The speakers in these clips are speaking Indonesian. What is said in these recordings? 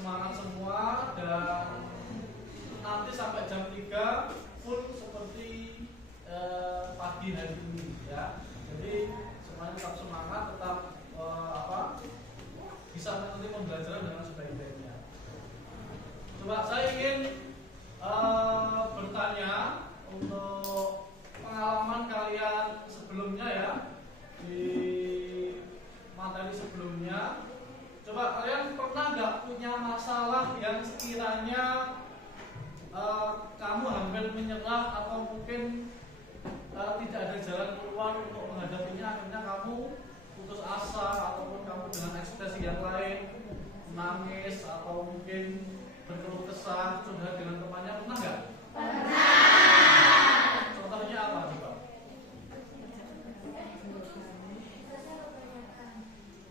semangat semua dan nanti sampai jam 3 full seperti pagi hari ini ya. Jadi semuanya tetap semangat, tetap bisa mengikuti pembelajaran dengan sebaik-baiknya. Coba saya ingin bertanya untuk pengalaman kalian sebelumnya ya, di materi sebelumnya. Coba kalian pernah nggak punya masalah yang sekiranya kamu hampir menyerah atau mungkin tidak ada jalan keluar untuk menghadapinya, akhirnya kamu putus asa ataupun kamu dengan ekspresi yang lain menangis atau mungkin berkeluh kesah, curhat dengan temannya, pernah nggak? Pernah. Contohnya apa coba?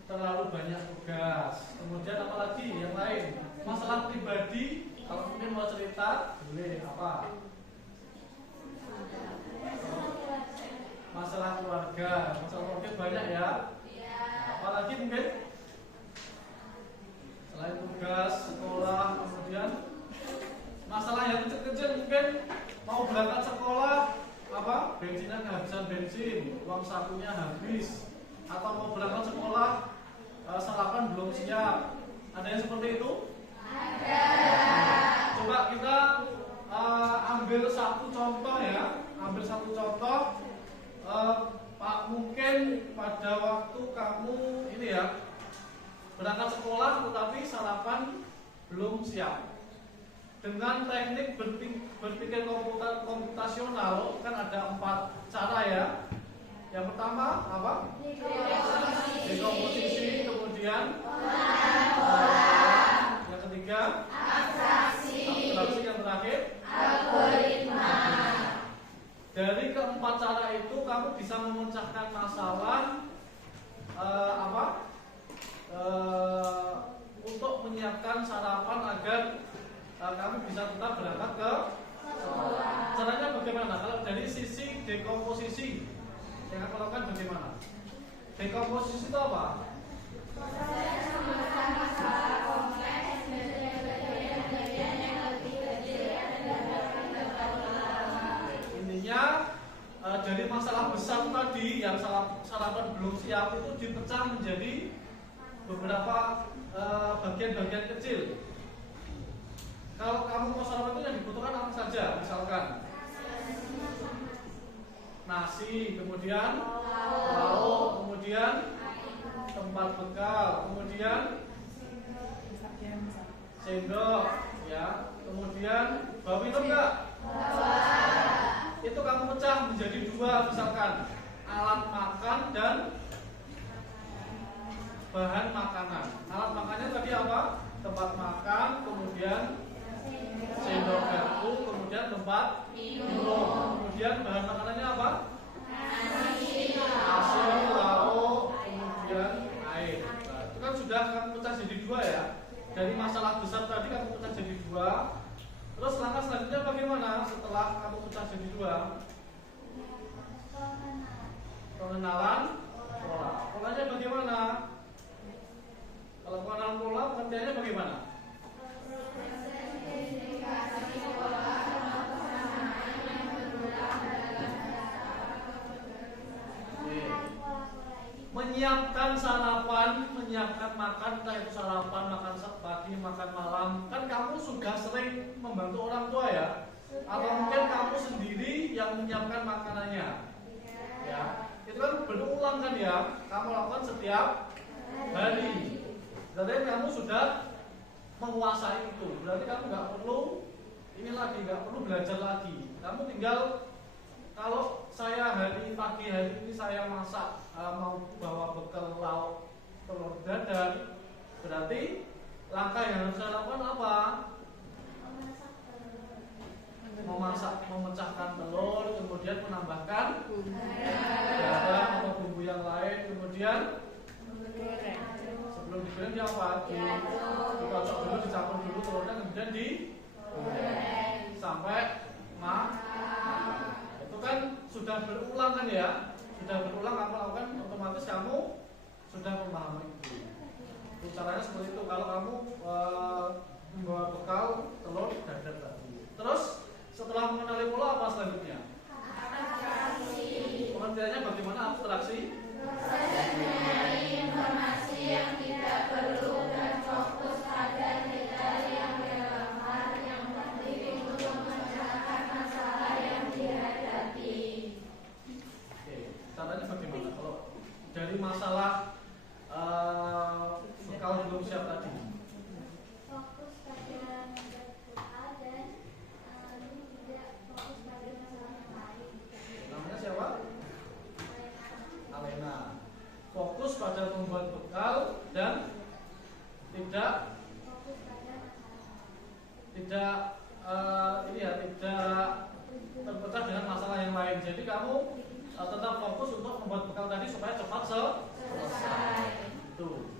Terlalu banyak tugas. Kemudian apalagi yang lain? Masalah pribadi, kalau mungkin mau cerita, boleh apa? Masalah keluarga, masalah keluarga banyak ya. Apalagi mungkin selain tugas, sekolah, kemudian masalah yang kecil-kecil mungkin mau berangkat sekolah, apa? Bensinnya kehabisan bensin, uang sakunya habis, atau mau berangkat sekolah sarapan belum siap. Ada yang seperti itu? Ada. Coba kita ambil satu contoh ya, ambil satu contoh. Pak, mungkin pada waktu kamu ini ya berangkat sekolah tetapi sarapan belum siap. Dengan teknik berpikir komputasional kan ada 4 cara ya. Yang pertama apa? Dekomposisi, kemudian yang ketiga abstraksi, yang terakhir algoritma. Dari keempat cara itu kamu bisa memecahkan masalah untuk menyiapkan sarapan agar kamu bisa tetap berangkat ke sekolah. Caranya bagaimana? Kalau dari sisi dekomposisi yang akan lakukan bagaimana? Dekomposisi itu apa? Masalah kompleks bagian-bagian yang lebih kecil intinya dari masalah besar tadi yang sarapan belum siap itu dipecah menjadi beberapa bagian-bagian kecil. Kalau kamu mau sarapan itu yang dibutuhkan apa saja? Misalkan nasi, kemudian lauk, kemudian tempat bekal, kemudian sendok, ya, kemudian bawa minum nggak? Itu kamu pecah menjadi 2, misalkan alat makan dan bahan makanan. Alat makannya tadi apa? Tempat makan, kemudian sendok garpu, kemudian tempat minum. Kemudian bahan makanannya apa? Nasi, lauk, kemudian air. Nah, itu kan sudah kamu pecah jadi 2 ya. Dari masalah besar tadi kamu pecah jadi 2. Terus langkah selanjutnya bagaimana setelah kamu pecah jadi 2? Pengenalan pola. Polanya bagaimana? Kalau pengenalan pola, pengertiannya bagaimana? Menyiapkan sarapan, menyiapkan makan, entah itu sarapan, makan pagi, makan malam. Kan kamu sudah sering membantu orang tua ya? Atau mungkin kamu sendiri yang menyiapkan makanannya. Ya, itu kan berulang kan ya? Kamu lakukan setiap hari. Berarti kamu sudah menguasai itu. Berarti kamu nggak perlu ini lagi, nggak perlu belajar lagi. Kamu tinggal, kalau saya pagi hari ini saya masak mau bawa bekal lauk telur dadar, berarti langkah yang harus saya lakukan apa? Memasak, memecahkan telur, kemudian menambahkan garam atau bumbu yang lain, kemudian sebelum digoreng dia apa? Dikocok dulu, dicampur dulu telurnya, kemudian sampai itu kan sudah berulang kan ya? Sudah berulang kamu lakukan, otomatis kamu sudah memahami itu. Caranya seperti itu. Kalau kamu tidak terpecah dengan masalah yang lain. Jadi kamu tetap fokus untuk membuat bekal tadi supaya cepat selesai. Itu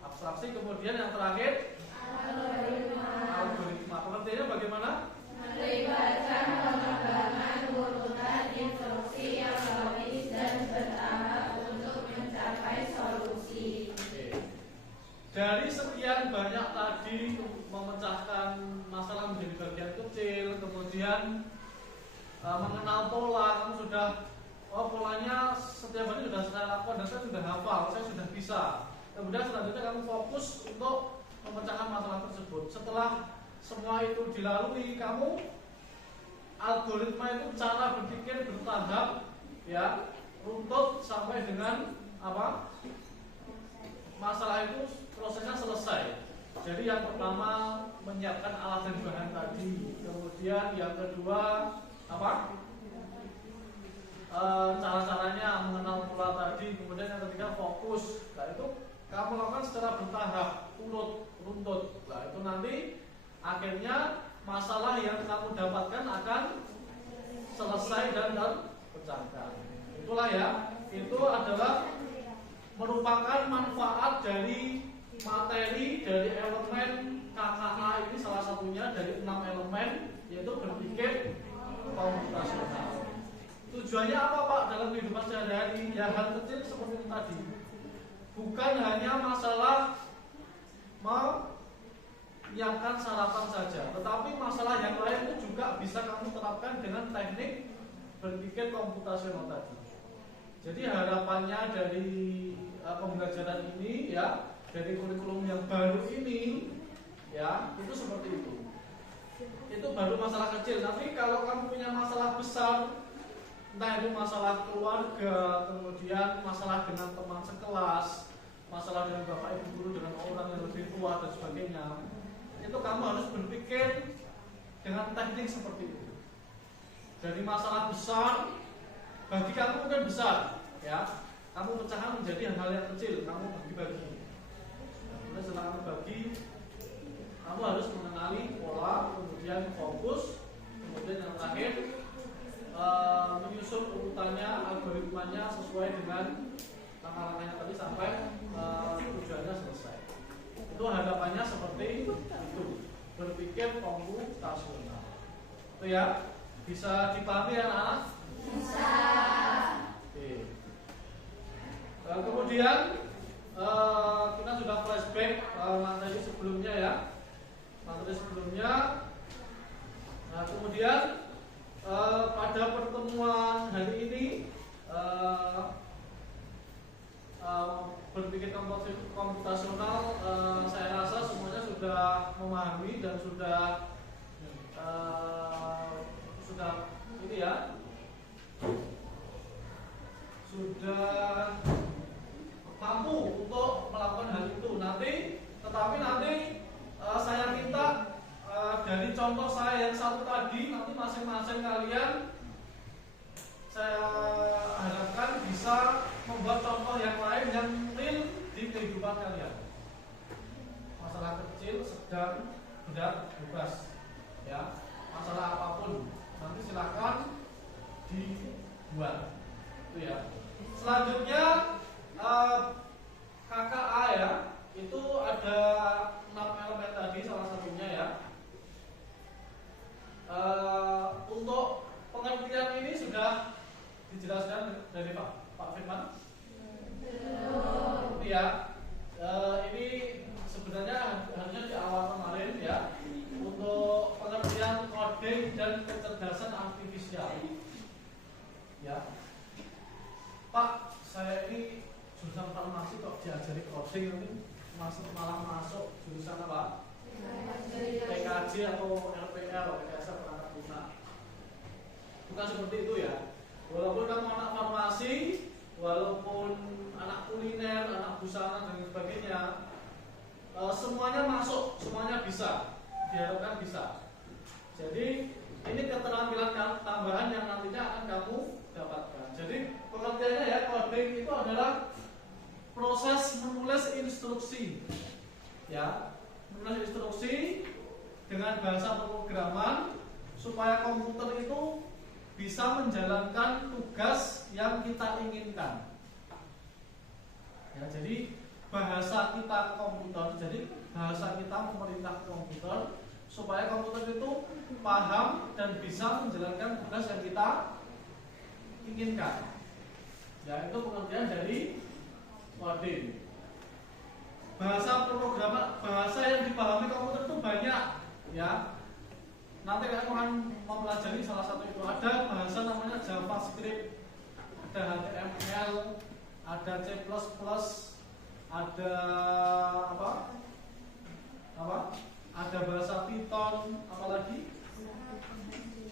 abstraksi. Kemudian yang terakhir algoritma. Pengertiannya bagaimana? Melibatkan pengembangan urutan instruksi yang logis dan bertahap untuk mencapai solusi. Dari sekian banyak tadi memecahkan masalah menjadi bagian kecil, kemudian mengenal pola, kamu sudah polanya setiap hari sudah saya lakukan dan saya sudah hafal, saya sudah bisa. Kemudian selanjutnya kamu fokus untuk memecahkan masalah tersebut. Setelah semua itu dilalui, kamu algoritma itu cara berpikir bertahap, ya, runtut sampai dengan apa? Masalah itu prosesnya selesai. Jadi yang pertama menyiapkan alat dan bahan tadi, kemudian yang kedua apa? Cara-caranya mengenal pola tadi, kemudian yang ketiga fokus. Nah itu kamu lakukan secara bertahap, urut, runtut. Nah itu nanti akhirnya masalah yang kamu dapatkan akan selesai dan terpecahkan. Itulah ya, itu adalah merupakan manfaat dari materi dari elemen KKA ini, salah satunya dari 6 elemen, yaitu berpikir komputasional. Tujuannya apa Pak dalam kehidupan sehari-hari? Ya hal kecil seperti itu tadi. Bukan hanya masalah menyiapkan sarapan saja, tetapi masalah yang lain itu juga bisa kamu terapkan dengan teknik berpikir komputasional tadi. Jadi harapannya dari pembelajaran ini, ya, dari kurikulum yang baru ini, ya, itu seperti itu. Itu baru masalah kecil. Tapi kalau kamu punya masalah besar, entah itu masalah keluarga, kemudian masalah dengan teman sekelas, masalah dengan bapak ibu guru, dengan orang yang lebih tua dan sebagainya, itu kamu harus berpikir dengan teknik seperti itu. Dari masalah besar, bagi kamu mungkin besar, ya, kamu pecahkan menjadi hal-hal yang kecil, kamu bagi-bagi. Kemudian setelah kamu bagi, kamu harus mengenali pola, kemudian fokus, kemudian yang terakhir menyusun urutannya, algoritmanya sesuai dengan langkah-langkahnya tadi sampai tujuannya selesai. Itu harapannya seperti itu, berpikir komputasional. Itu ya, bisa dipahami ya anak-anak? Bisa. Oke. Kemudian kita sudah flashback materi sebelumnya ya, materi sebelumnya. Nah kemudian pada pertemuan hari ini berpikir komputasional, saya rasa semuanya sudah memahami dan sudah ini ya, sudah mampu untuk melakukan hal itu. Tetapi nanti saya minta dari contoh saya yang satu tadi, nanti masing-masing kalian saya harapkan bisa membuat contoh yang lain yang real di kehidupan kalian. Masalah kecil, sedang, berat, bebas, ya, masalah apapun nanti silakan dibuat, itu ya. Selanjutnya KKA ya, itu ada 6 elemen tadi salah satunya ya. Untuk pengertian ini sudah dijelaskan dari Pak Firman? Belum. Ya, ini sebenarnya harusnya di awal kemarin ya, untuk pengertian coding dan kecerdasan artifisial. Ya, Pak, saya ini jurusan farmasi kok diajari coding, ini malah masuk jurusan apa? PKJ atau LPL, rekayasa perangkat lunak. Bukan seperti itu ya. Walaupun kamu anak farmasi, walaupun anak kuliner, anak busana dan sebagainya, semuanya masuk, semuanya bisa, diharapkan bisa. Jadi ini keterampilan tambahan yang nantinya akan kamu dapatkan. Jadi pengertiannya ya, coding itu adalah proses menulis instruksi, ya, menulis instruksi dengan bahasa pemrograman supaya komputer itu bisa menjalankan tugas yang kita inginkan. Ya, jadi bahasa kita ke komputer, jadi bahasa kita memerintah komputer supaya komputer itu paham dan bisa menjalankan tugas yang kita inginkan. Ya, itu pengertian dari coding. Bahasa pemrograman, bahasa yang dipahami komputer itu banyak, ya. Nanti kalian akan mempelajari salah satu itu. Ada bahasa namanya JavaScript, ada HTML, ada C++, ada ada bahasa Python, apalagi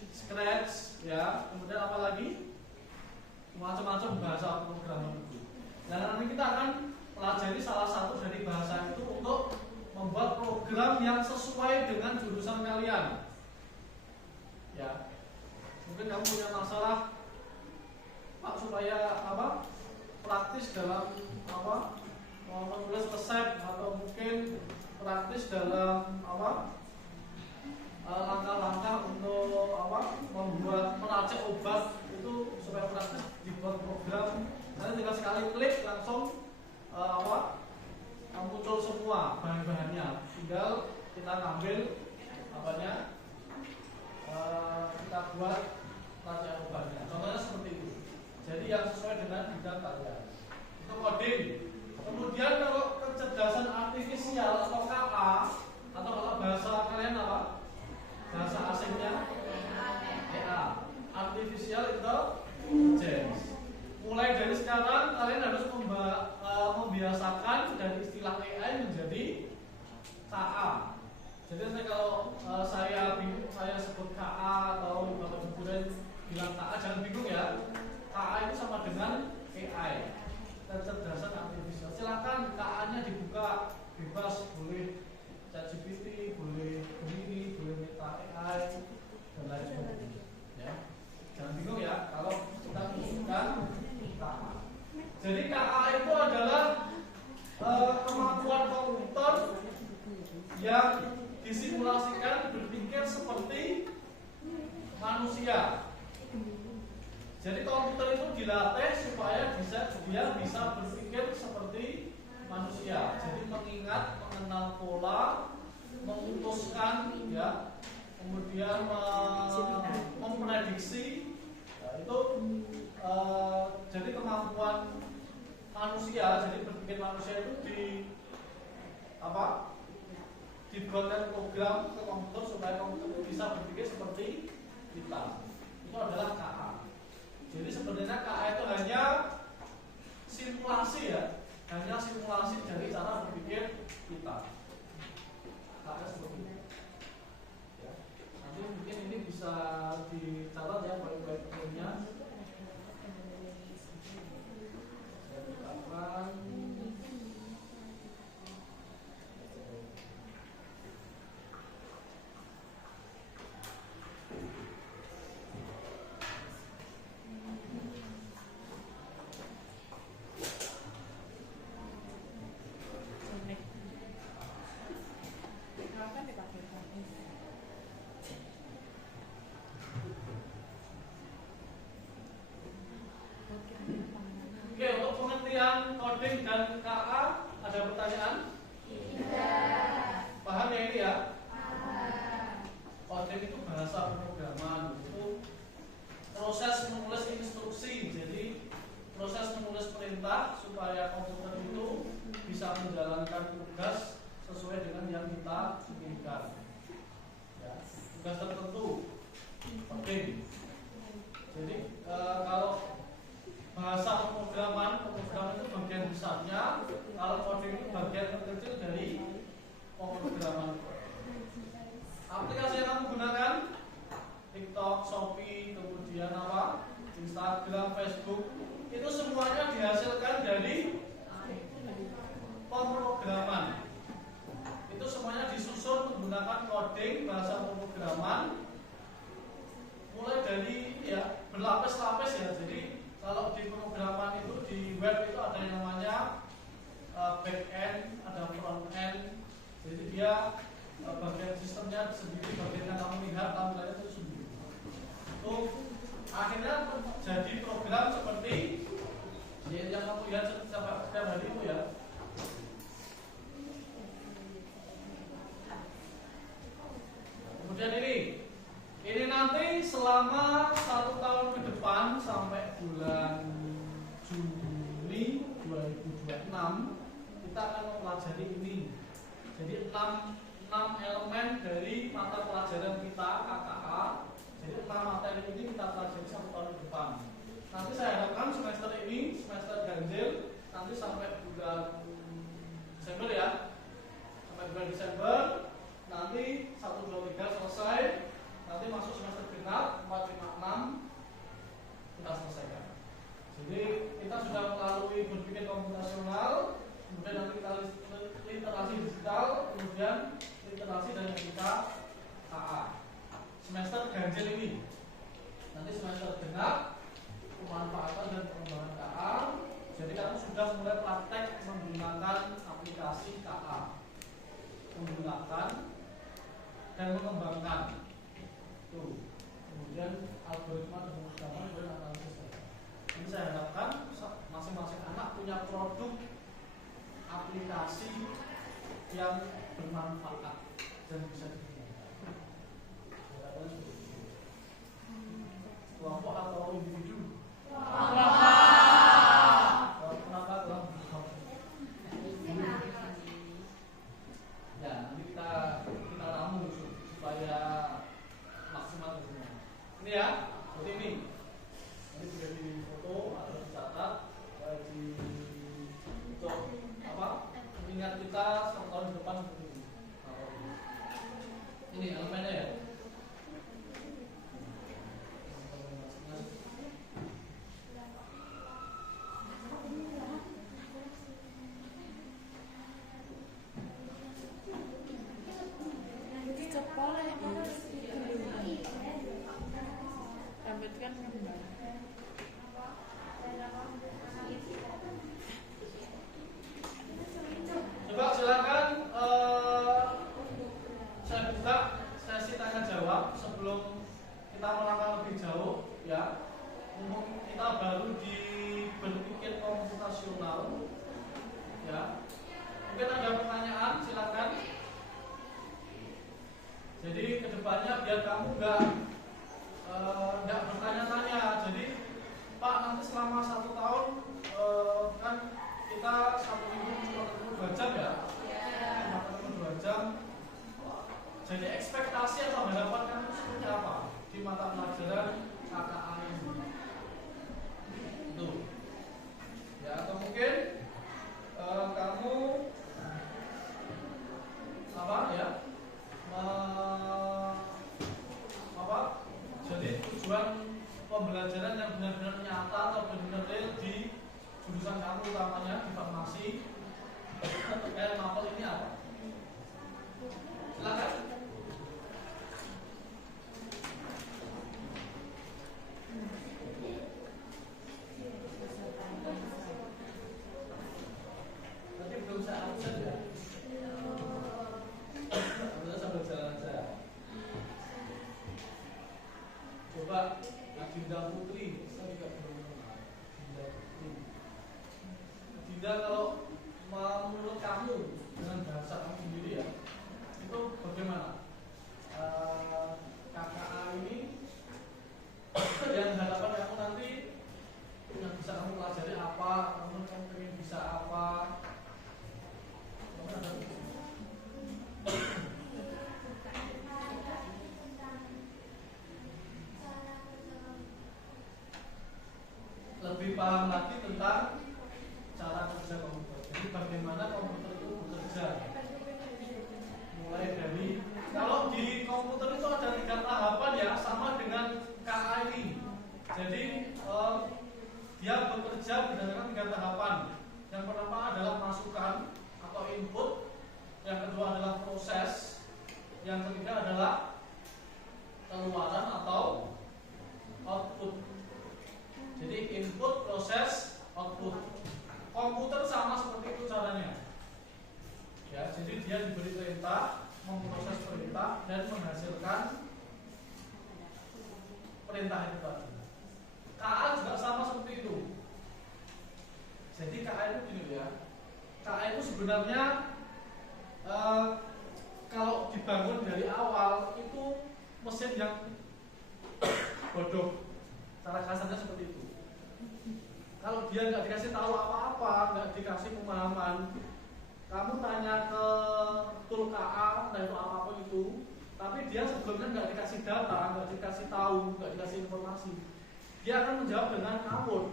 Scratch, ya. Kemudian apalagi macam-macam bahasa pemrograman itu. Nah, nanti kita akan pelajari salah satu dari bahasa itu untuk membuat program yang sesuai dengan jurusan kalian. Ya, mungkin kamu punya masalah, Pak, supaya praktis dalam menulis resep, atau mungkin praktis dalam langkah-langkah untuk membuat meracik obat itu supaya praktis dibuat program. Nanti tinggal sekali klik langsung muncul semua bahan-bahannya, tinggal kita ngambil kita buat racikan obatnya. Contohnya seperti itu. Jadi yang sesuai dengan bidang kalian itu coding. Kemudian kalau kecerdasan artifisial atau KA, atau kalau bahasa kalian bahasa asingnya AI, artificial intelligence. Mulai dari sekarang kalian harus membiasakan dari istilah AI menjadi KA. Jadi nanti kalau saya sebut KA atau Bapak Ibu bilang KA, jangan bingung ya. KA itu sama dengan AI, kecerdasan artifisial. Silakan KA-nya dibuka bebas, boleh ChatGPT, boleh Gemini, boleh Meta AI dan lain sebagainya. Ya, jangan bingung ya kalau kita menyebutkan KA. Jadi KA itu adalah kemampuan komputer yang disimulasikan berpikir seperti manusia. Jadi komputer itu dilatih supaya dia bisa berpikir seperti manusia. Jadi mengingat, mengenal pola, memutuskan, ya, kemudian memprediksi. Ya, itu jadi kemampuan manusia. Jadi berpikir manusia itu dibuatkan program ke komputer supaya komputer itu bisa berpikir seperti kita. Itu adalah KA. Jadi sebenarnya KA itu hanya simulasi, ya, hanya simulasi dari cara berpikir kita. KA seperti itu. Ya. Nanti mungkin ini bisa dicatat ya baik-baik punya. Saya bukakan. Oke, untuk pengertian coding dan KA ada pertanyaan? Tidak. Paham ya ini ya? Paham. Coding itu bahasa pemrograman, itu proses menulis instruksi. Jadi proses menulis perintah supaya komputer itu bisa menjalankan tugas sesuai dengan yang kita inginkan. Ya, tugas tertentu. Coding. Jadi kalau bahasa pemrograman itu bagian besarnya, kalau coding itu bagian terkecil dari pemrograman. Aplikasi yang kamu gunakan, TikTok, Shopee, kemudian Instagram, Facebook, itu semuanya dihasilkan dari pemrograman. Itu semuanya disusun menggunakan coding bahasa pemrograman, mulai dari berlapis-lapis ya. Jadi kalau di pemrograman itu di web itu ada yang namanya back end, ada front end. Jadi dia bagian sistemnya sendiri, bagian yang kamu lihat tampilannya itu sendiri. Itu akhirnya jadi program seperti yang kamu lihat setiap hari itu ya. Kemudian ini nanti selama 1 tahun ke depan sampai bulan Juni 2026 kita akan mempelajari ini. Jadi 6 elemen dari mata pelajaran kita KKA. Jadi 6 materi ini kita pelajari 1 tahun ke depan. Nanti saya harapkan semester ini, semester ganjil, nanti sampai bulan Desember ya. Sampai bulan Desember, nanti 1, 2, 3 selesai. Nanti masuk semester genap 4, 5, 6 kita selesaikan. Jadi kita sudah melalui berpikir komputasional, kemudian nanti kita literasi digital, kemudian literasi dan logika AA. Semester ganjil ini. Nanti semester genap pemanfaatan dan pengembangan KA. Jadi kamu sudah mulai praktek menggunakan aplikasi KA, menggunakan dan mengembangkan. Tuh. Kemudian algoritma dan pemrograman dan analisis data. Ini saya harapkan masing-masing anak punya produk aplikasi yang bermanfaat dan bisa digunakan. Kelompok atau individu? Kenapa kelompok? Ya, nanti kita ramu supaya maksimal semua. Ini ya, seperti ini. Ini sudah di foto atau dicatat, untuk apa? Ingat kita 1 tahun depan seperti ini. Ini elemennya ya. Coba silakan saya buka sesi tanya jawab sebelum kita melangkah lebih jauh ya. Kita baru di berpikir komputasional ya. Mungkin ada pertanyaan, silakan. Jadi kedepannya biar kamu nggak bertanya-tanya. Jadi Pak, nanti selama 1 tahun kan kita 1 minggu cuma ketemu 2 jam ya, cuma ketemu 2 jam. Jadi ekspektasi atau harapan kamu seperti apa di mata pelajaran KKA ini? Itu ya, atau mungkin kamu apa ya? Jadi tujuan pembelajaran yang benar-benar nyata atau benar-benar real di jurusan kamu, utamanya di farmasi mapel ini apa? Silakan. Nanti belum saya absen ya. Sambil jalan aja. Coba Adinda Putri, saya juga belum kenal Adinda Putri. Adinda, kalau menurut kamu dengan bahasa kamu sendiri ya, itu bagaimana? KKA ini yang harapan kamu nanti yang bisa kamu pelajari apa? Kamu pengen bisa apa? Kamu ada lebih paham lagi tentang cara kerja komputer. Jadi bagaimana komputer itu bekerja. Mulai dari, kalau di komputer itu ada 3 tahapan ya, sama dengan KA ini. Jadi dia bekerja berdasarkan 3 tahapan. Yang pertama adalah masukan atau input, yang kedua adalah proses, yang ketiga adalah keluaran atau output. Jadi input, proses, output. Komputer sama seperti itu caranya. Ya, jadi dia diberi perintah memproses menjalankan perintah itu tadi. KA juga sama seperti itu. Jadi KA itu gini ya. KA itu sebenarnya kalau dibangun dari awal itu mesin yang bodoh. Cara kasarnya seperti itu. Kalau dia nggak dikasih tahu apa-apa, nggak dikasih pemahaman, kamu tanya ke tool KA, entah itu apapun itu, tapi dia sebelumnya nggak dikasih data, nggak dikasih tahu, nggak dikasih informasi, dia akan menjawab dengan ngawur.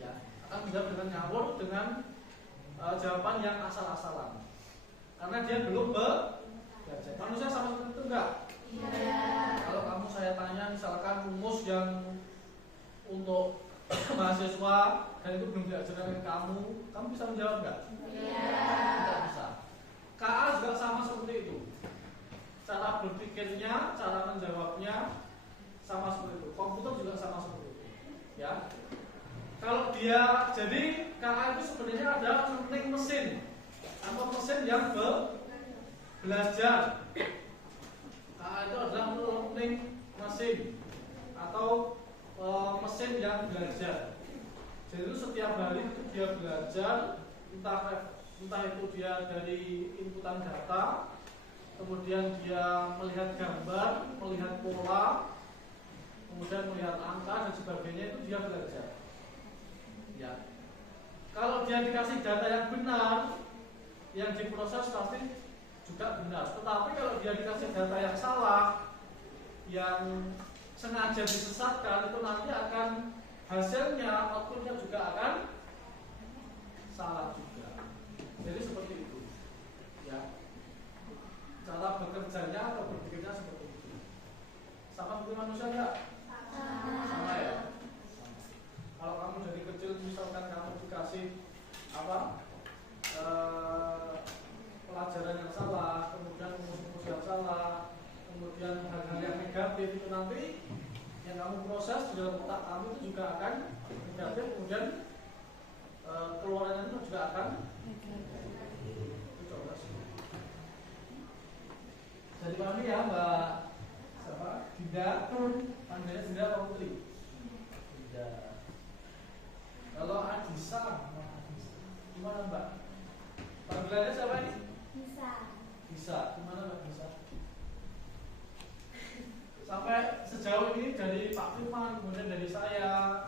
Ya, akan menjawab dengan ngawur dengan jawaban yang asal-asalan. Karena dia belum belajar. Manusia sama seperti itu enggak? Iya. Kalau kamu saya tanya misalkan rumus yang untuk mahasiswa dan itu belum diajarkan ke kamu bisa menjawab enggak? Iya. Tidak bisa. KA juga sama seperti itu. Cara berpikirnya, cara menjawabnya sama seperti itu. Komputer juga sama seperti itu. Ya. Kalau dia jadi KA itu sebenarnya ada learning mesin atau mesin yang belajar. KA itu adalah learning mesin atau mesin yang belajar. Jadi itu setiap hari itu dia belajar, entah itu dia dari inputan data, kemudian dia melihat gambar, melihat pola, kemudian melihat angka dan sebagainya, itu dia belajar. Ya. Kalau dia dikasih data yang benar, yang diproses pasti juga benar. Tetapi kalau dia dikasih data yang salah, yang sengaja disesatkan, itu nanti akan hasilnya, outputnya juga akan salah juga. Jadi seperti itu. Ya. Cara bekerjanya atau berpikirnya seperti itu. Sama seperti manusia enggak? Sama ya. Kalau kamu dari kecil misalkan kamu dikasih pelajaran yang salah, kemudian rumus-rumus yang salah, kemudian hal-hal yang negatif, itu nanti yang kamu proses di dalam otak kamu itu juga akan negatif, kemudian keluarannya itu juga akan negatif. Itu coba sih. Jadi pahami ya Mbak siapa? Dinda, panggilnya Dinda apa Putri? Dinda. Kalau Adisa, gimana Mbak? Panggilannya siapa ini? Bisa. Gimana Mbak Bisa? Sampai sejauh ini dari Pak Firman, kemudian dari saya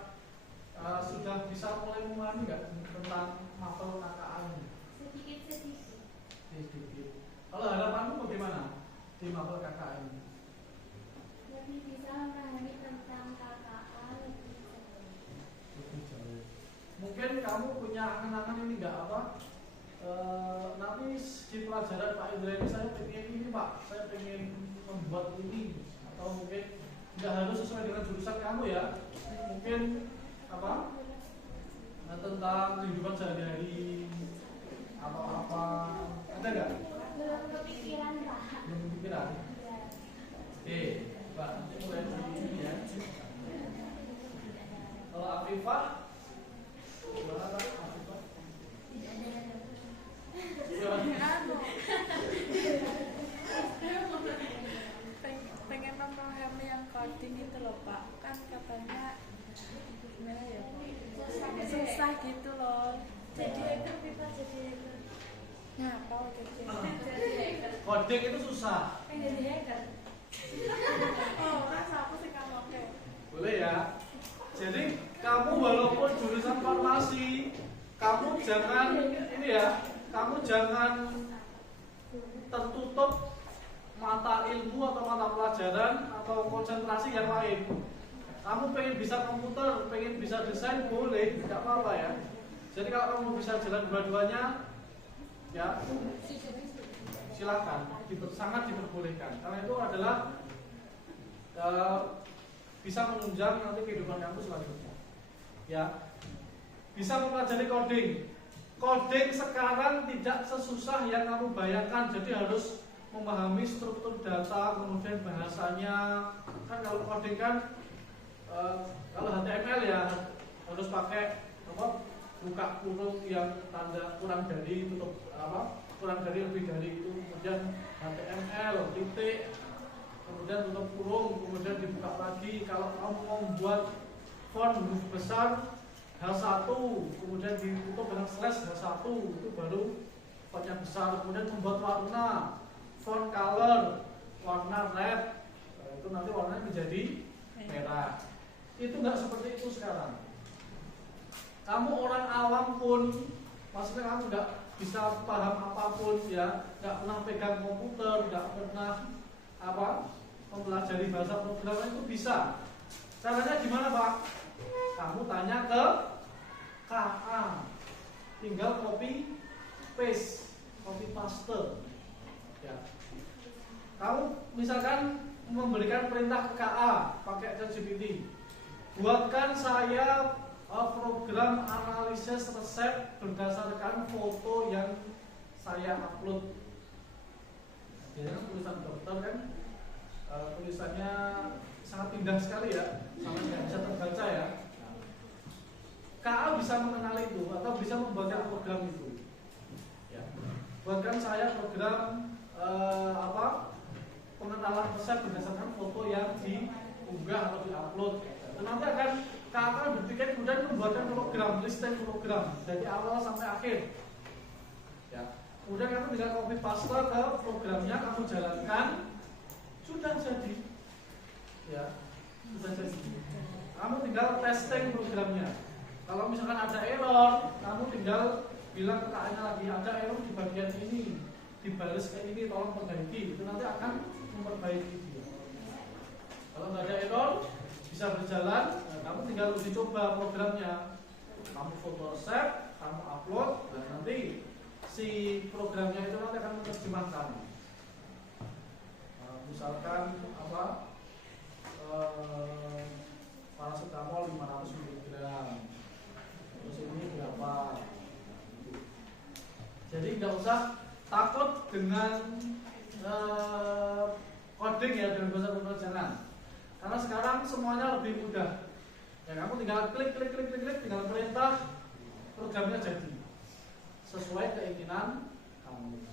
sudah bisa mulai memahami nggak tentang mapel KKA ini? Sedikit. Kalau harapanmu bagaimana di mapel KKA ini? Lebih bisa memahami tentang KKA lebih jauh. Mungkin kamu punya angan-angan ini nggak apa? Nanti di pelajaran Pak Indra ini saya pengen ini Pak, saya pengen membuat ini, atau mungkin nggak harus sesuai dengan jurusan kamu ya, mungkin apa? Tentang kehidupan sehari-hari, apa-apa, ada nggak? belum kepikiran Pak. Belum kepikiran. Oke, Pak, nanti mulai dari ini ya. Kalau Afifah, gimana Pak? Afifah? Pengen memahami yang coding itu loh Pak, kan katanya gimana ya susah gitu loh. Jadi hacker Pipa jadi hacker. Ngapa gitu? Jadi hacker. Coding itu susah. Pengen jadi hacker. Oh kan aku sih kamu oke. Boleh ya. Jadi kamu walaupun jurusan farmasi, kamu jangan ini ya, kamu jangan tertutup mata ilmu atau mata pelajaran atau konsentrasi yang lain. Kamu pengen bisa komputer, pengen bisa desain, boleh, tidak apa-apa ya. Jadi kalau kamu bisa jalan dua-duanya, ya silakan, sangat diperbolehkan. Karena itu adalah bisa menunjang nanti kehidupan kamu selanjutnya. Ya, bisa mempelajari coding. Coding sekarang tidak sesusah yang kamu bayangkan. Jadi harus memahami struktur data, kemudian bahasanya. Kan kalau coding kan, kalau HTML ya harus pakai apa? Buka kurung yang tanda kurang dari, tutup apa? Kurang dari, lebih dari itu. Kemudian HTML, titik, kemudian tutup kurung, kemudian dibuka lagi. Kalau kamu mau membuat font huruf besar H1, kemudian ditutup dengan slash H1, itu baru fontnya besar. Kemudian membuat warna, font color, warna red, itu nanti warnanya menjadi merah. Itu nggak seperti itu sekarang. Kamu orang awam pun, maksudnya kamu nggak bisa paham apapun ya, nggak pernah pegang komputer, nggak pernah mempelajari bahasa pemrograman itu bisa. Caranya gimana Pak? Kamu tanya ke KA, tinggal copy paste, copy paste. Ya. Kamu misalkan memberikan perintah ke KA pakai ChatGPT, buatkan saya program analisis resep berdasarkan foto yang saya upload. Biasanya tulisan dokter kan tulisannya sangat indah sekali ya, sangat tidak bisa terbaca ya. KA bisa mengenali itu atau bisa membuatkan program itu. Ya. Buatkan saya program pengenalan resep berdasarkan foto yang diunggah atau diupload. Nanti akan kakak berpikir kemudian membuatkan program, listing program dari awal sampai akhir. Ya. Kemudian kamu tinggal copy paste ke programnya, kamu jalankan, sudah jadi. Ya, sudah jadi. Kamu tinggal testing programnya. Kalau misalkan ada error, kamu tinggal bilang ke kakaknya lagi ada error di bagian ini, dibalas ke ini, tolong perbaiki. Itu nanti akan memperbaiki dia. Kalau nggak ada error, bisa berjalan, nah, kamu tinggal uji coba programnya. Kamu foto resep, kamu upload, dan nanti si programnya itu nanti akan menerjemahkan. Misalkan paracetamol 500 mg, terus ini berapa? Jadi nggak usah takut dengan coding ya, dengan bahasa pemrograman. Karena sekarang semuanya lebih mudah. Ya, kamu tinggal klik, tinggal perintah, programnya jadi sesuai keinginan kamu.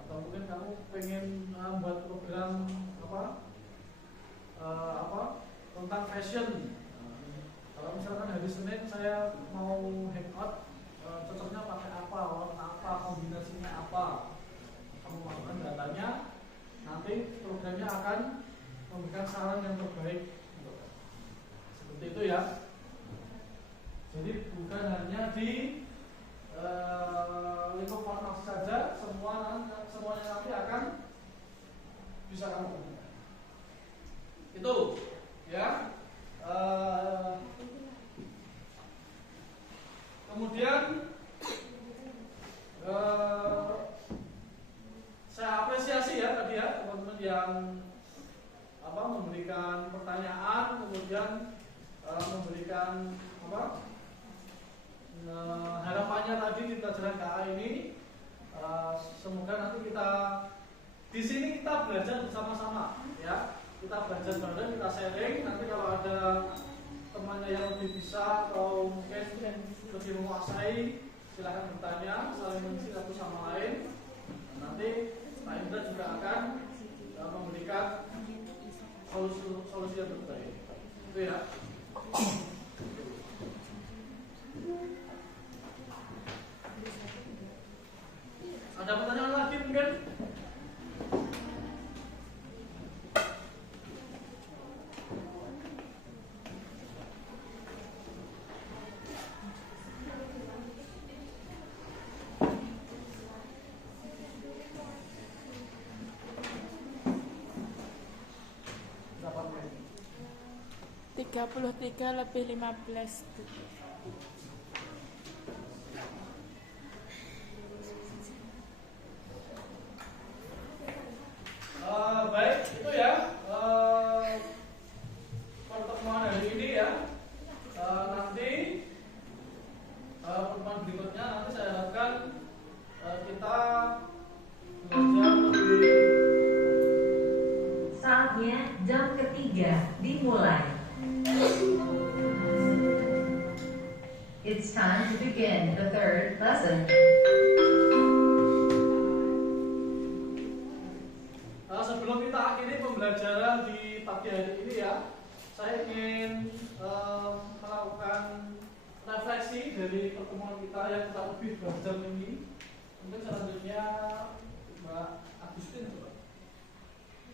Atau mungkin kamu pengen buat program tentang fashion. Kalau misalkan hari Senin saya mau hangout, cocoknya pakai apa, warna apa, kombinasinya apa, kamu masukkan datanya, nanti programnya akan memberikan saran yang terbaik. Seperti itu ya. Jadi bukan hanya di lingkup farmasi saja, semuanya nanti akan bisa kamu gunakan. Itu ya. Kemudian saya apresiasi ya tadi ya teman-teman yang memberikan pertanyaan, kemudian memberikan harapannya tadi di pelajaran KA ini. Semoga nanti kita di sini kita belajar bersama-sama ya. Kita belajar bareng, kita sharing. Nanti kalau ada temannya yang lebih bisa atau mungkin lebih menguasai, silakan bertanya, saling mengisi satu sama lain. Nanti Pak Indra juga akan memberikan solusi yang terbaik. Itu ya. Ada pertanyaan lagi mungkin? Puluh 33 lebih 15. Baik, itu ya pertemuan hari ini ya. Nanti pertemuan berikutnya nanti saya harapkan kita belajar lebih. Saatnya jam ketiga dimulai. It's time to begin the third lesson. Sebelum kita akhiri ini pembelajaran di pagi hari ini ya, saya ingin melakukan refleksi dari pertemuan kita yang kita lebih 2 jam ini. Mungkin selanjutnya Mbak Agustin coba.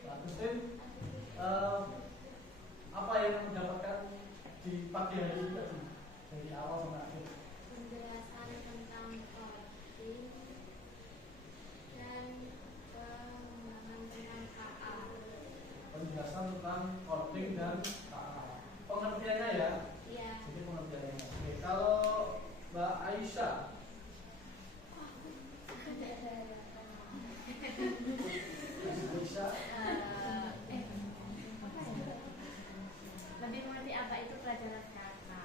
Mbak Agustin, apa yang mendapatkan di pagi hari ini tadi dari awal sampai akhir? Penjelasan tentang coding dan pengembangan tentang KA. Penjelasan tentang coding dan KA. Pengertiannya ya. Iya. Jadi pengertiannya. Oke, kalau Mbak Aisyah, Aisyah, Lebih mengerti apa itu pelajaran kakak.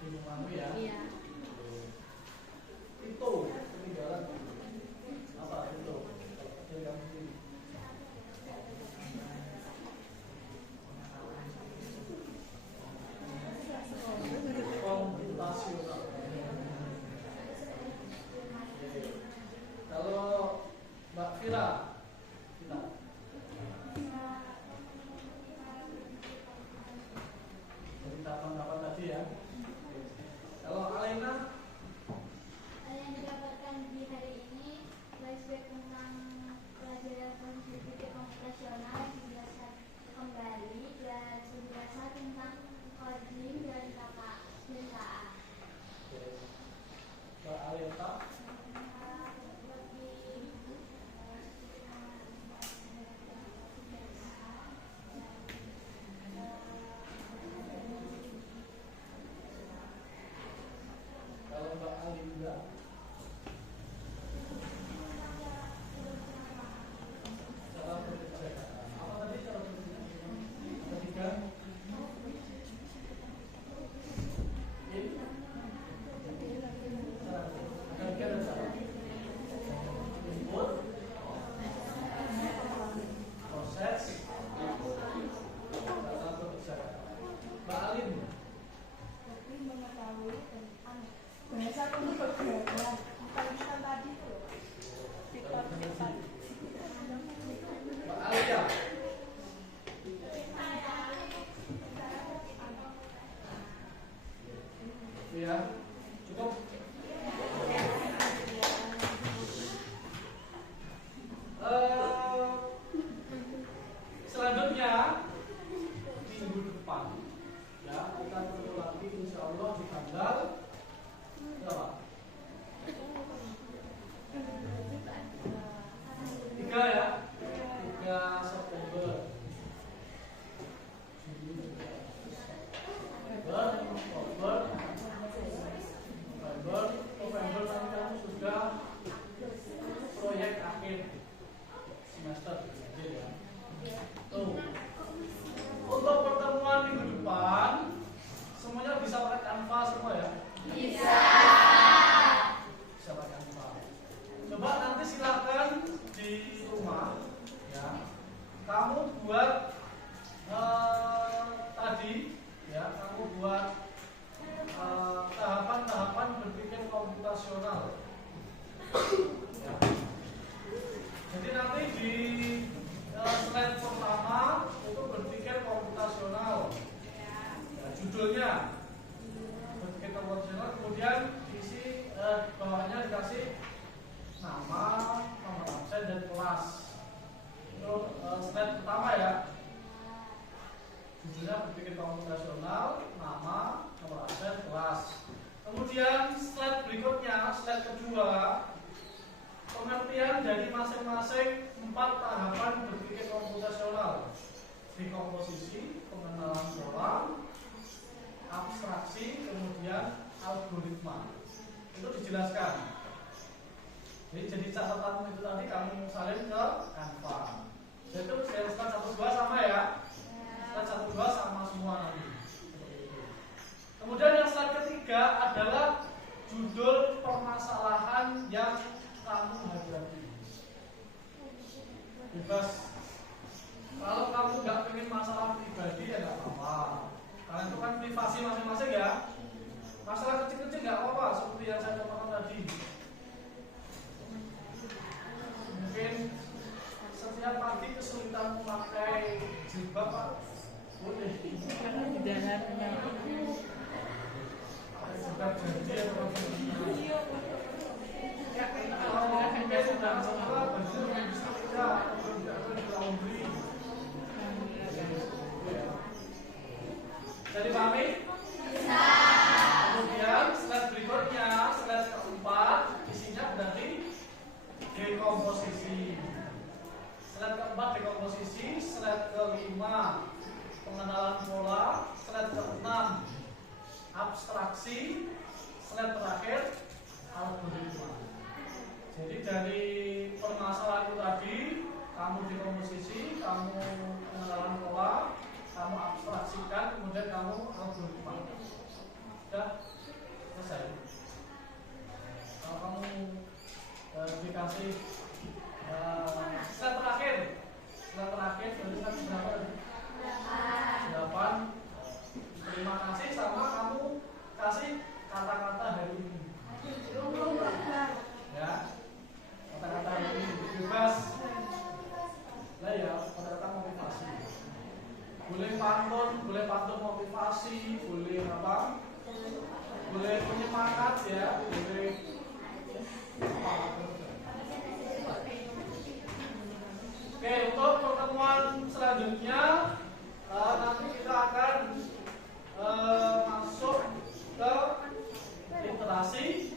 lebih memahami ya. Iya. Itu peninggalan apa itu? Kecil kamu sendiri. Komputasional. Kalau Mbak Vira, jadi tahapan-tahapan tadi ya. Kalau Alena, Yang didapatkan di hari ini flashback tentang pelajaran kognitif komputasional yang dijelaskan kembali dan penjelasan tentang coding dan KA. Mbak Aleta, kalau Mbak Alinda, cara bekerja apa tadi cara bekerja? Ketiga, input, proses, cara bekerja. Mbak Alin, Tapi mengetahui tentang bahasa pemrograman bukan tadi tuh di coding tadi. Mbak Alia, ya cukup. Selanjutnya minggu depan ya kita ketemu lagi insya Allah di tanggal berapa? 3 ya, 3 September. Oktober, November nanti kamu sudah proyek akhir semester ya. Tuh. Untuk pertemuan minggu depan semuanya bisa pakai Canva semua ya? Bisa pakai Canva. Coba nanti silakan di rumah ya. Kamu buat tadi ya, kamu buat tahapan-tahapan berpikir komputasional ya. Jadi nanti di slide pertama itu berpikir komputasional ya, judulnya berpikir komputasional, kemudian diisi bawahnya dikasih nama, nomor absen dan kelas. Itu slide pertama ya, judulnya berpikir komputasional, nama, nomor absen, kelas. Kemudian slide berikutnya, slide kedua, pengertian dari masing-masing 4 tahapan berpikir komputasional: dekomposisi, pengenalan pola, abstraksi, kemudian algoritma. Itu dijelaskan. Jadi catatan itu tadi kamu salin ke Canva. Jadi slide 1, 2 sama ya. Slide 1, 2 sama semua nanti. Kemudian yang slide ketiga adalah judul permasalahan yang kamu hadapi. Bebas. Kalau kamu nggak pengen masalah pribadi ya nggak apa-apa. Kalian itu kan privasi masing-masing ya. Masalah kecil-kecil nggak apa-apa, seperti yang saya contohkan tadi. Mungkin setiap kesulitan memakai jilbab Pak? Boleh. Karena di dalamnya Jilbab jadi atau jadi pahami? Bisa. Kemudian slide berikutnya, slide keempat, isinya berarti dekomposisi. Slide keempat dekomposisi, slide kelima pengenalan pola, slide keenam abstraksi, slide terakhir algoritma. Jadi dari permasalahan itu tadi, kamu dekomposisi, kamu pengenalan pola, kamu abstraksikan, kemudian kamu algoritma. Sudah selesai. Kalau kamu dikasih slide terakhir dari slide berapa? 8. Terima kasih sama kamu kasih kata-kata hari ini. Ya, kata-kata hari ini bebas. Lah ya, kata-kata motivasi. Boleh pantun motivasi, boleh apa? Boleh penyemangat ya, boleh Oke, untuk pertemuan selanjutnya nanti kita akan masuk ke literasi.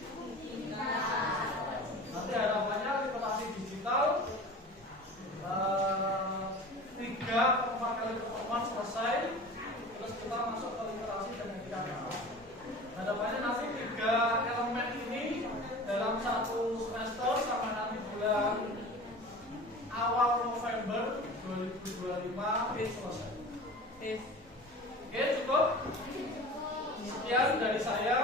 Nanti harapannya literasi digital 3-4 kali pertemuan selesai, terus kita masuk ke literasi dan etika. Harapannya nanti 3 elemen ini dalam 1 semester sampai nanti bulan awal November 2025 selesai. Oke, cukup. Sekian dari saya.